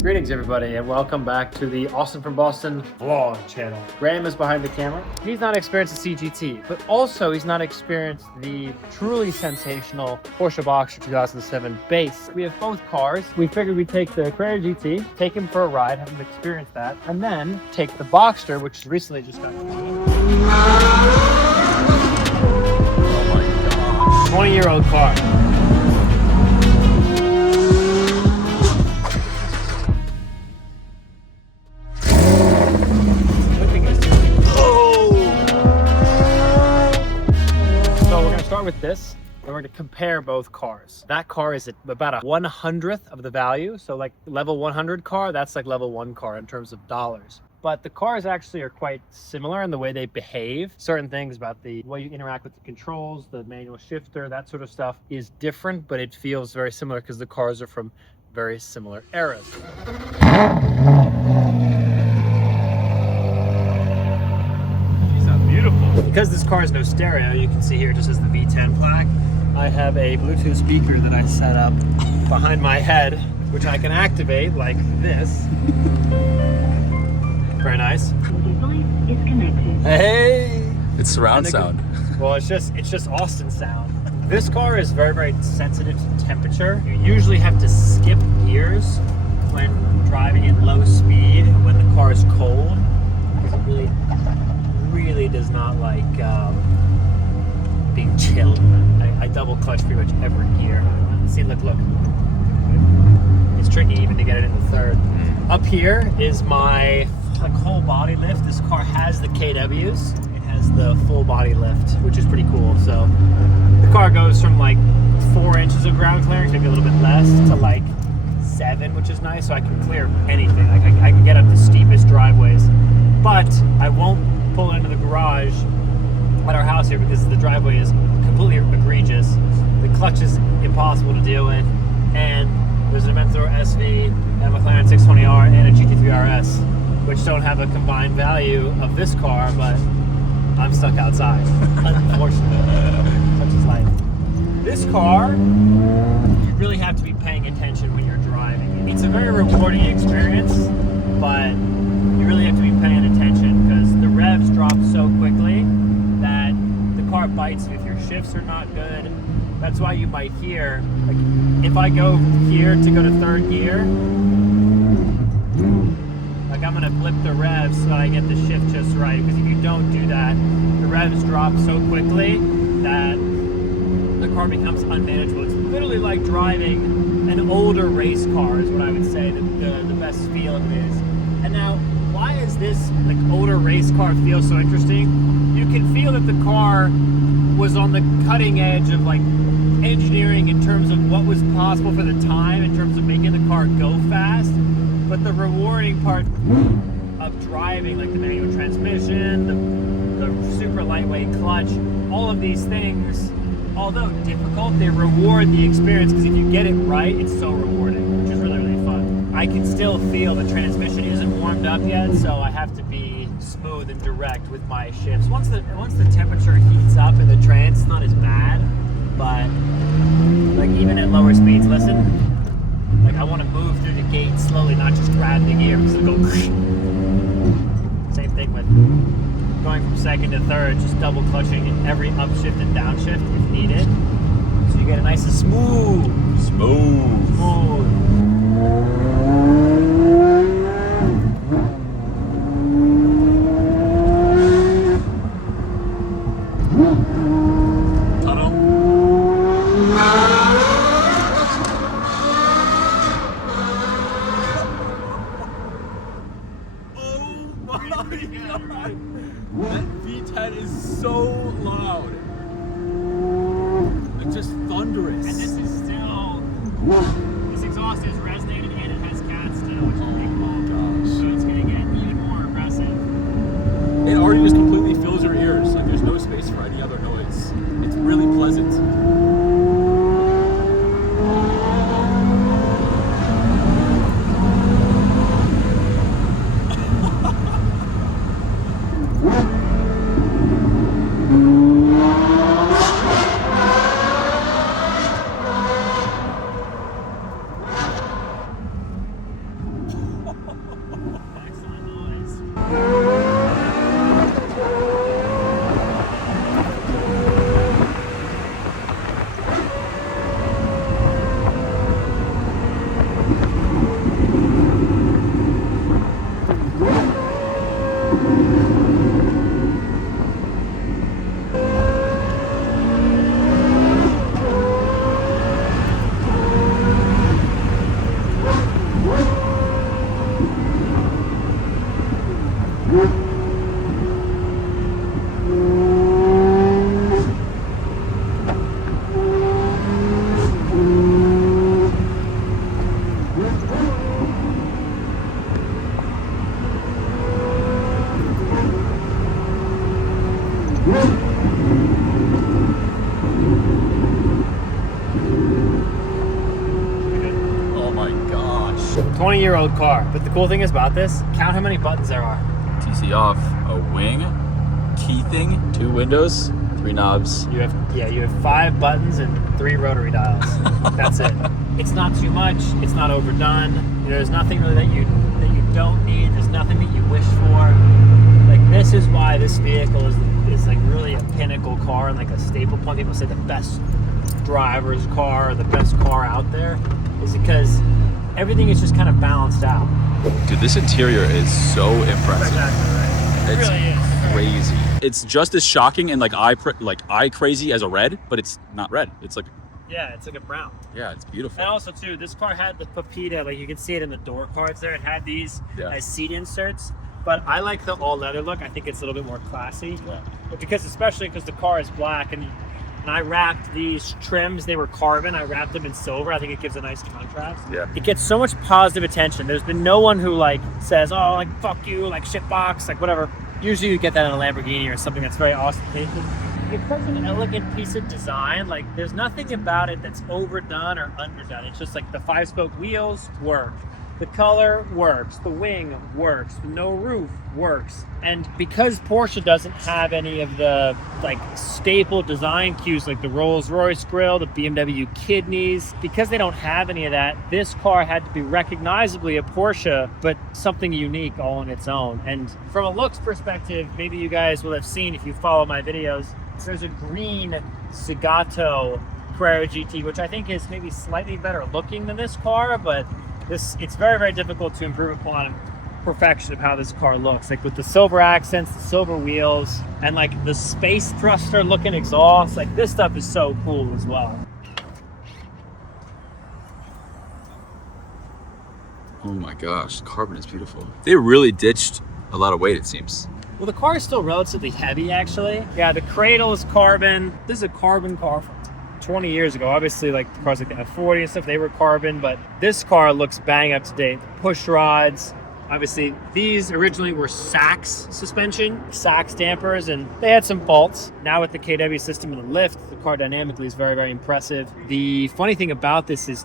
Greetings everybody and welcome back to the Austin from Boston vlog channel. Graham is behind the camera. He's not experienced the CGT, but also he's not experienced the truly sensational Porsche Boxster 2007 base. We have both cars. We figured we'd take the Carrera GT, take him for a ride, have him experience that, and then take the Boxster, which recently just got completed. Oh my gosh. 20-year-old car. With this, we're going to compare both cars. That car is at about a 1/100th of the value, so like level 100 car, that's like level 1 car in terms of dollars. But the cars actually are quite similar in the way they behave. Certain things about the way you interact with the controls, the manual shifter, that sort of stuff is different, but it feels very similar because the cars are from very similar eras. Because this car has no stereo, you can see here just as the V10 plaque, I have a Bluetooth speaker that I set up behind my head, which I can activate like this. Very nice. Hey! It's surround sound. Well, it's just Austin sound. This car is very, very sensitive to temperature. You usually have to skip gears when driving at low speed when the car is cold, because it really does not like being chilled. I double clutch pretty much every gear. See, look. It's tricky even to get it in the third. Up here is my whole body lift. This car has the KWs. It has the full body lift, which is pretty cool. So the car goes from like 4 inches of ground clearance, maybe a little bit less, to like 7, which is nice. So I can clear anything. I can get up the steepest driveways, but I won't pull into the garage at our house here because the driveway is completely egregious. The clutch is impossible to deal with, and there's an Aventador SV, a McLaren 620R, and a GT3 RS, which don't have a combined value of this car, but I'm stuck outside. Unfortunately, such is life. This car, you really have to be paying attention when you're driving. It's a very rewarding experience, but you really have to be paying attention because the revs drop so quickly that the car bites if your shifts are not good. That's why you might hear, like, if I go here to go to third gear, like I'm gonna flip the revs so that I get the shift just right, because if you don't do that, the revs drop so quickly that the car becomes unmanageable. It's literally like driving an older race car is what I would say the best feel of it is. And now, why is this like older race car feel so interesting? You can feel that the car was on the cutting edge of like engineering in terms of what was possible for the time, in terms of making the car go fast. But the rewarding part of driving, like the manual transmission, the super lightweight clutch, all of these things, although difficult, they reward the experience, because if you get it right, it's so rewarding, which is really, really fun. I can still feel the transmission isn't warmed up yet, so I have to be smooth and direct with my shifts. Once the temperature heats up in the trans, it's not as bad, but like even at lower speeds, listen, like I want to move through the gate slowly, not just grab the gear because it'll go. Same thing with going from second to third, just double clutching in every upshift and downshift if needed, so you get a nice and smooth. That V10 is so loud. It's just thunderous. And this is still, this exhaust is resonated and it has cat still, which is a big bump. So it's going to get even more aggressive. It already just completely fills your ears. Like there's no space for any other noise. It's really pleasant. Oh my gosh. 20-year-old car. But the cool thing is about this, count how many buttons there are. TC off, a wing, key thing, 2 windows, 3 knobs. You have 5 buttons and 3 rotary dials. That's it. It's not too much. It's not overdone. You know, there's nothing really that you don't need. There's nothing that you wish for. Like, this is why this vehicle is like really a pinnacle car and like a staple point. People say the best driver's car, the best car out there, is because everything is just kind of balanced out. Dude, this interior is so impressive. Exactly right. It It's really is. crazy. It's just as shocking and like eye crazy as a red, but it's not red. It's like, Yeah, it's like a brown. yeah, it's beautiful. And also too, this car had the Pepita, like you can see it in the door cards there. It had these as seat inserts, but I like the all leather look. I think it's a little bit more classy. Yeah. But especially because the car is black and I wrapped these trims, they were carbon. I wrapped them in silver. I think it gives a nice contrast. Yeah. It gets so much positive attention. There's been no one who like says, oh, like fuck you, like shitbox, like whatever. Usually you get that in a Lamborghini or something that's very ostentatious. It's such an elegant piece of design. Like, there's nothing about it that's overdone or underdone. It's just like the 5-spoke wheels work. The color works. The wing works. The no roof works. And because Porsche doesn't have any of the like staple design cues like the Rolls-Royce grille, the BMW kidneys, because they don't have any of that, this car had to be recognizably a Porsche, but something unique all on its own. And from a looks perspective, maybe you guys will have seen if you follow my videos, there's a green Zagato Carrera GT, which I think is maybe slightly better looking than this car, but it's very, very difficult to improve upon perfection of how this car looks. Like with the silver accents, the silver wheels, and like the space thruster looking exhaust, like this stuff is so cool as well. Oh my gosh, the carbon is beautiful. They really ditched a lot of weight, it seems. Well, the car is still relatively heavy, actually. Yeah, the cradle is carbon. This is a carbon car from 20 years ago. Obviously, like the cars like the F40 and stuff, they were carbon, but this car looks bang up to date. Push rods. Obviously, these originally were Sachs suspension, Sachs dampers, and they had some faults. Now with the KW system and the lift, the car dynamically is very, very impressive. The funny thing about this is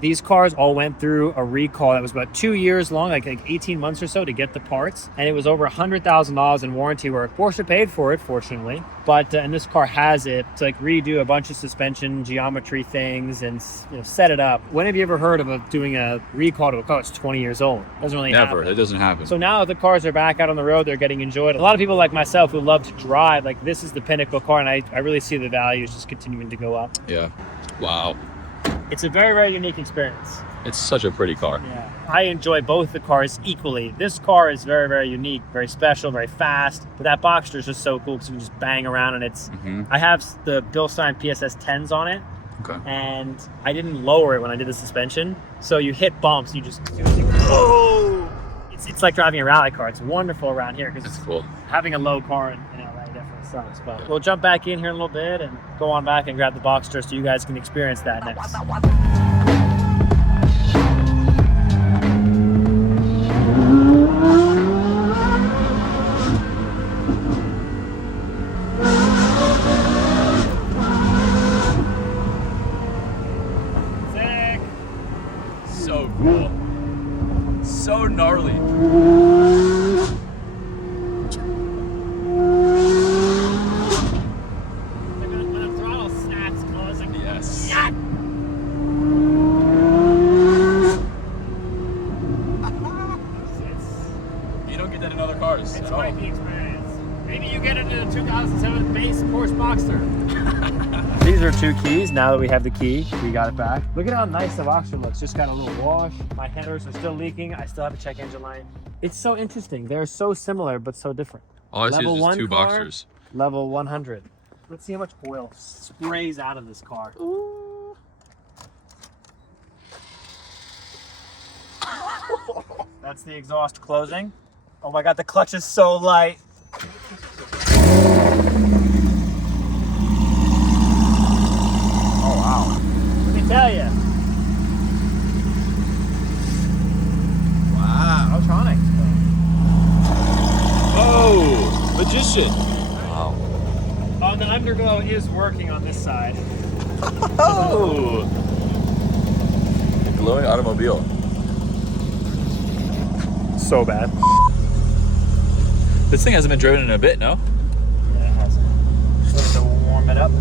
these cars all went through a recall that was about 2 years long, like 18 months or so to get the parts, and it was over $100,000 in warranty work. Porsche paid for it, fortunately, but and this car has it to like redo a bunch of suspension geometry things and set it up. When have you ever heard of doing a recall to a car that's 20 years old? Doesn't really happen. Never. It doesn't happen. So now the cars are back out on the road, they're getting enjoyed. A lot of people like myself who love to drive, like this is the pinnacle car, and I really see the values just continuing to go up. Yeah. Wow. It's a very, very unique experience. It's such a pretty car. Yeah. I enjoy both the cars equally. This car is very, very unique, very special, very fast. But that Boxster is just so cool because you can just bang around, and it's. I have the Bill Stein PSS 10s on it. Okay. And I didn't lower it when I did the suspension. So you hit bumps, you just oh! It's like driving a rally car. It's wonderful around here because That's cool. having a low car in LA definitely sucks. But we'll jump back in here in a little bit and go on back and grab the Boxster so you guys can experience that next. Sick. So cool. So gnarly. When the throttle snaps, close like Yes. yeah. You don't get that in other cars It's at all. quite the experience. Maybe you get it in a 2007 base Porsche Boxster. These are 2 keys. Now that we have the key, we got it back. Look at how nice the Boxster looks. Just got a little wash. My headers are still leaking. I still have a check engine light. It's so interesting. They're so similar, but so different. All I see Level is just 1 2 car, Boxsters. Level 100. Let's see how much oil sprays out of this car. Ooh. That's the exhaust closing. Oh my God, the clutch is so light. Oh wow. Let me tell you. Wow. Electronics. Oh, magician. Wow. Oh, the underglow is working on this side. Oh. A glowing automobile. So bad. This thing hasn't been driven in a bit, no? Yeah, it hasn't. Just to warm it up.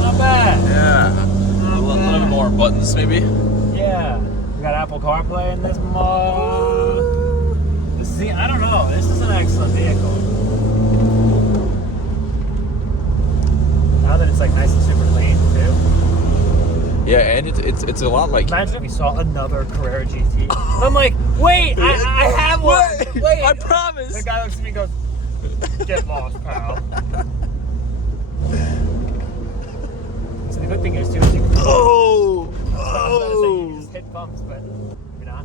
Not bad. Yeah. A little bit more buttons, maybe. Yeah. We got Apple CarPlay in this mode. See, I don't know. This is an excellent vehicle. Now that it's like nice and super clean too. Yeah, and it's a lot like. Imagine if we saw another Carrera GT. I'm like, wait, I have one. Wait, I promise. The guy looks at me and goes, "Get lost, pal." So the good thing is too is you can. Oh! You just hit bumps, but maybe not.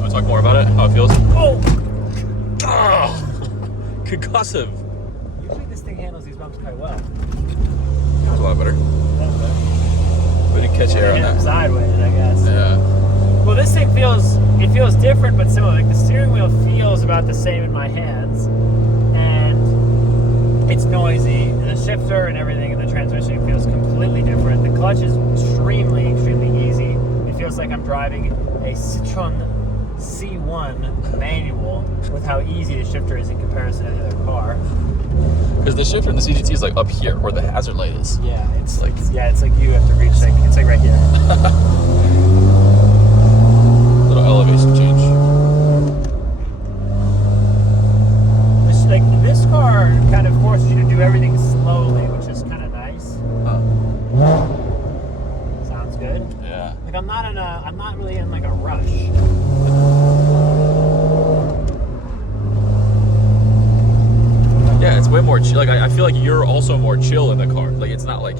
Want to talk more about it? How it feels? Oh! Oh! Concussive. Usually this thing handles these bumps quite well. That's a lot better. That's better. We didn't catch air on Hit 'em that. sideways, I guess. Yeah. Well, this thing feels different but similar. Like the steering wheel feels about the same in my hands, and it's noisy. And the shifter and everything in the transmission feels completely different. The clutch is extremely easy. It feels like I'm driving a Citroen C1 manual with how easy the shifter is in comparison to the other car. Because the shifter in the CGT is like up here where the hazard light is. Yeah, it's like it's like you have to reach it's like right here. Little elevation change. This car kind of forces you to do everything slowly, which is kind of nice. Sounds good. Yeah. Like I'm not really in like a rush. Yeah, it's way more chill. Like I feel like you're also more chill in the car. Like it's not like.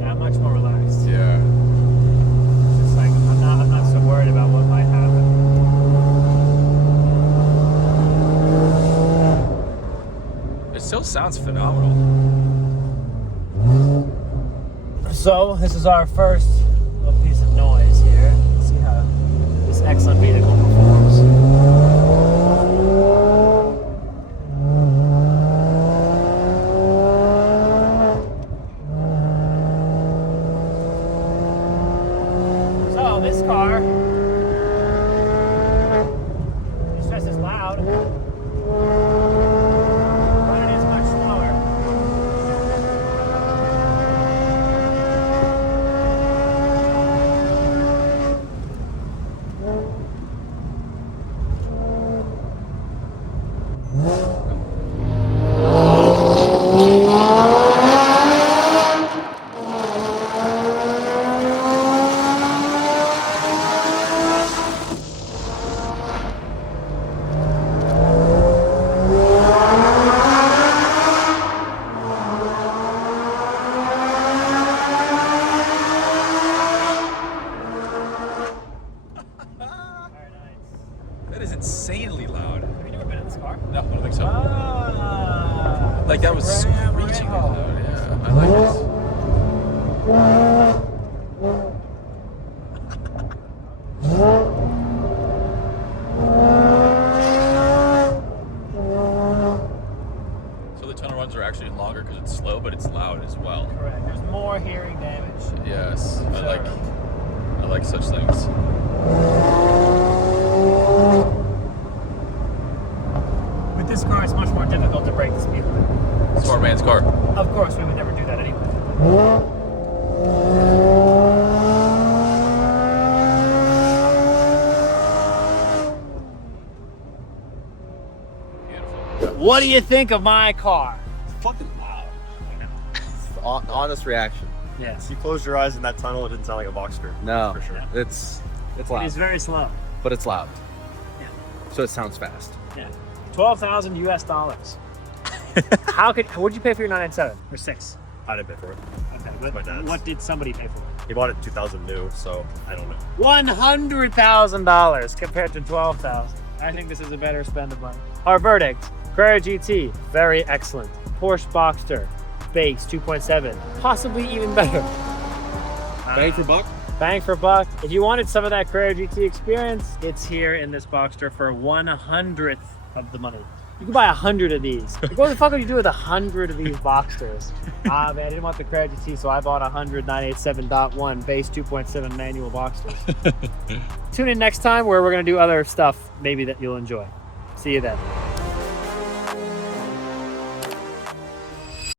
Yeah, I'm much more relaxed. Yeah. It's just like I'm not so worried about what might happen. It still sounds phenomenal. So this is our first little piece of noise here. Let's see how this excellent vehicle performs. So this car, it's just as loud, but it is much slower. That is insanely loud. Have you never been in this car? No, I don't think so. Like that was screeching loud. Yeah, I like this. So the tunnel runs are actually longer because it's slow, but it's loud as well. Correct. There's more hearing damage. Yes, I like such things. With this car, it's much more difficult to break the speed limit. Smart man's car. Of course, we would never do that anyway. Beautiful. What do you think of my car? It's fucking loud. Honest reaction. Yes. You closed your eyes in that tunnel, it didn't sound like a Boxster. No, For sure. it's loud, It's very slow. but it's loud. Yeah. So it sounds fast. Yeah. $12,000 US. What'd you pay for your 997 or 6? I didn't pay for it. Okay, my but dad's. what did somebody pay for it? He bought it 2000 new, so I don't know. $100,000 compared to $12,000. I think this is a better spend of money. Our verdict: Carrera GT, very excellent. Porsche Boxster, base 2.7, possibly even better. Bang for buck? Bang for buck. If you wanted some of that Carrera GT experience, it's here in this Boxster for 1/100th of the money. You can buy 100 of these. Like, what the fuck would you do with 100 of these Boxsters? Man, I didn't want the Carrera GT, so I bought 100 987.1 base 2.7 manual Boxsters. Tune in next time where we're gonna do other stuff maybe that you'll enjoy. See you then.